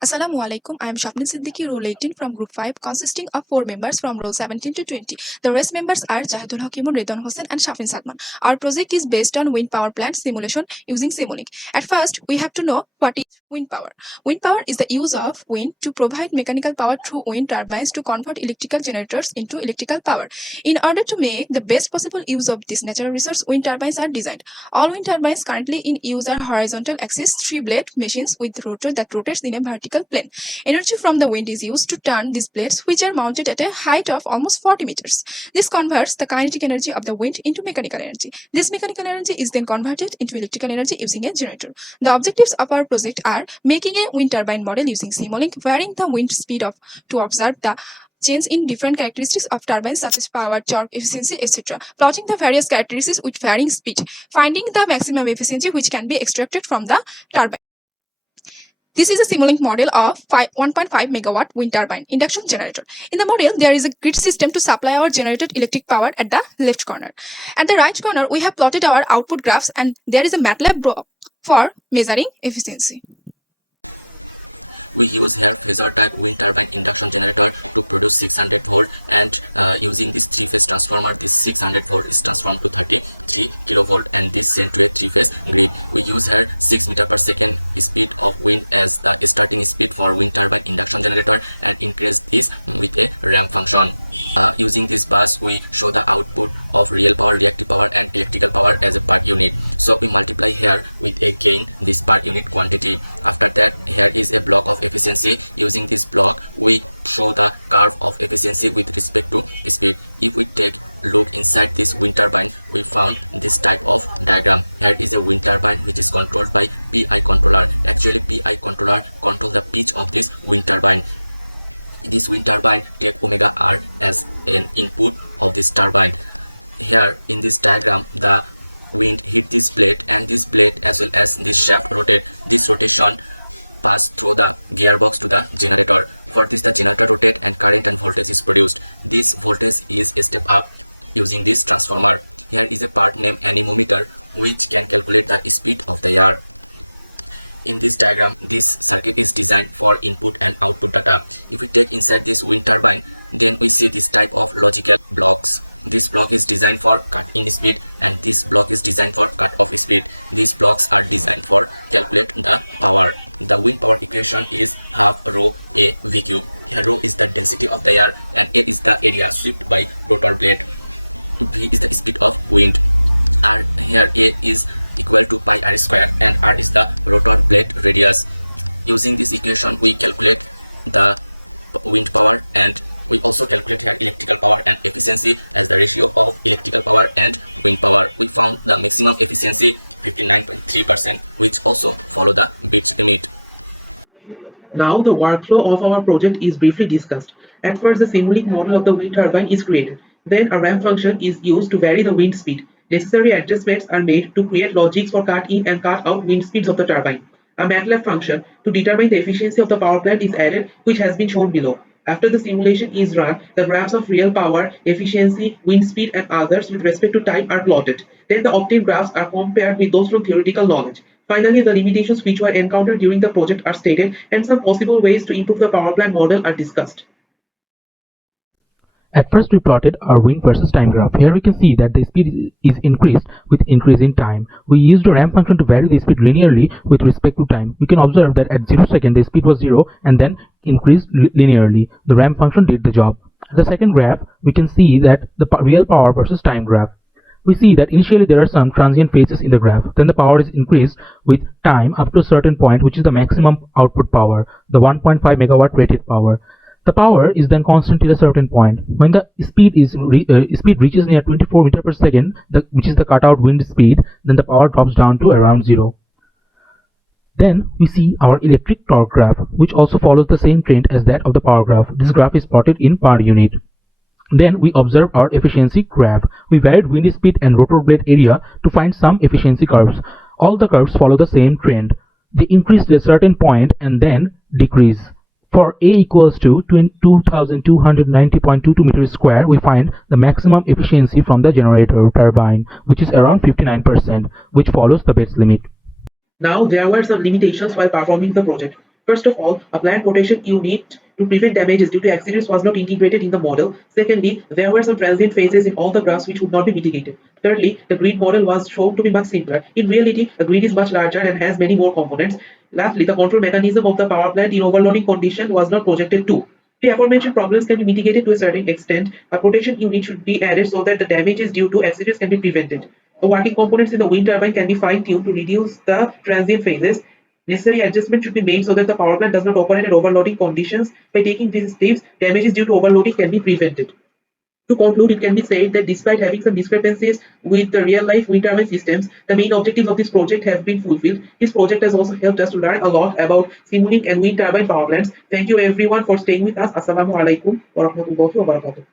Assalamu alaikum. I am Shapnin Siddiqui, role 18 from group 5, consisting of 4 members from roll 17 to 20. The rest members are Jahidul Hakimun, Redon Hossain, and Shafin Salman. Our project is based on wind power plant simulation using Simulink. At first, we have to know what is wind power. Wind power is the use of wind to provide mechanical power through wind turbines to convert electrical generators into electrical power. In order to make the best possible use of this natural resource, wind turbines are designed. All wind turbines currently in use are horizontal axis 3-blade machines with rotor that rotates in a vertical plane. Energy from the wind is used to turn these blades, which are mounted at a height of almost 40 meters. This converts the kinetic energy of the wind into mechanical energy. This mechanical energy is then converted into electrical energy using a generator. The objectives of our project are making a wind turbine model using Simulink, varying the wind speed to observe the change in different characteristics of turbines such as power, torque, efficiency, etc. Plotting the various characteristics with varying speed. Finding the maximum efficiency which can be extracted from the turbine. This is a Simulink model of 1.5 megawatt wind turbine induction generator. In the model, there is a grid system to supply our generated electric power at the left corner. At the right corner, we have plotted our output graphs and there is a MATLAB block for measuring efficiency. We use here phasor type wind turbine induction generator to produce 600 volt, and using this 3-phase transformer, this 600 volt is transformed to 33 kilovolt and this sent to a 3-phase grid. We use here 6 meter per second speed of wind as the starting speed for wind turbine induction generator and increase this with a ramp function. Using this bus, we show the output of real power, reactive power and electrical power as a per unit. So we multiply here with a gain this per unit quantity. After that, here is a block of efficiency. Using this block, we show the curve of efficiency with respect to speed. If we take look inside this wind turbine, we found this type of diagram. Here is a wind turbine which is controlled by PI controller. Actually, PI controller control the pitch of this wind turbine. This wind turbine take omega r as an input of this turbine. Here in this diagram, the wind hit this blade and this blade as well as this shaft rotate. This rotation pass through the gearbox to the generator. For this, the generator rotate and current and voltage is produced. This voltage is a step up using this transformer. Here is a part named anemometer which can calculate the speed of the air. In this diagram, this circuit is designed for input and output data. If we take inside this wind turbine, then we see this type of logical blocks. This block is designed for cut in speed and this block is designed for cut off speed. These blocks are designed for calculate the power. The wind power equation is half rho A V cube. Here rho is the density of the air and A is the area swept by rotor blade. V is the speed of wind. R here A is equal to pi r square and r is the rotor blade radius. Using this equation, we calculate the wind power and we also calculate here electrical power and efficiency as the ratio of electrical power and wind power. We found the maximum efficiency 59.3%, which also follow the bits limit. Now the workflow of our project is briefly discussed. At first, the Simulink model of the wind turbine is created. Then a ramp function is used to vary the wind speed. Necessary adjustments are made to create logics for cut in and cut out wind speeds of the turbine. A MATLAB function to determine the efficiency of the power plant is added, which has been shown below. After the simulation is run, the graphs of real power, efficiency, wind speed and others with respect to time are plotted. Then the obtained graphs are compared with those from theoretical knowledge. Finally, the limitations which were encountered during the project are stated and some possible ways to improve the power plant model are discussed. At first, we plotted our wind versus time graph. Here we can see that the speed is increased with increase in time. We used a ramp function to vary the speed linearly with respect to time. We can observe that at 0 second the speed was 0 and then increased linearly. The ramp function did the job. The second graph, we can see that the real power versus time graph. We see that initially there are some transient phases in the graph. Then the power is increased with time up to a certain point, which is the maximum output power, the 1.5 megawatt rated power. The power is then constant till a certain point. When the speed reaches near 24 meters per second, which is the cutout wind speed, then the power drops down to around 0. Then we see our electric torque graph, which also follows the same trend as that of the power graph. This graph is plotted in per unit. Then we observe our efficiency graph. We varied wind speed and rotor blade area to find some efficiency curves. All the curves follow the same trend. They increase to a certain point and then decrease. For A equals to 2290.22 meters square, we find the maximum efficiency from the generator turbine, which is around 59%, which follows the base limit. Now there were some limitations while performing the project. First of all, a plant protection unit to prevent damages due to accidents was not integrated in the model. Secondly, there were some transient phases in all the graphs which would not be mitigated. Thirdly, the grid model was shown to be much simpler. In reality, the grid is much larger and has many more components. Lastly, the control mechanism of the power plant in overloading condition was not projected too. The aforementioned problems can be mitigated to a certain extent. A protection unit should be added so that the damages due to accidents can be prevented. The working components in the wind turbine can be fine-tuned to reduce the transient phases. Necessary adjustment should be made so that the power plant does not operate at overloading conditions. By taking these steps, damages due to overloading can be prevented. To conclude, it can be said that despite having some discrepancies with the real-life wind turbine systems, the main objectives of this project have been fulfilled. This project has also helped us to learn a lot about Simulink and wind turbine power plants. Thank you everyone for staying with us. Assalamu alaikum wa rahmatullahi wa barakatuh.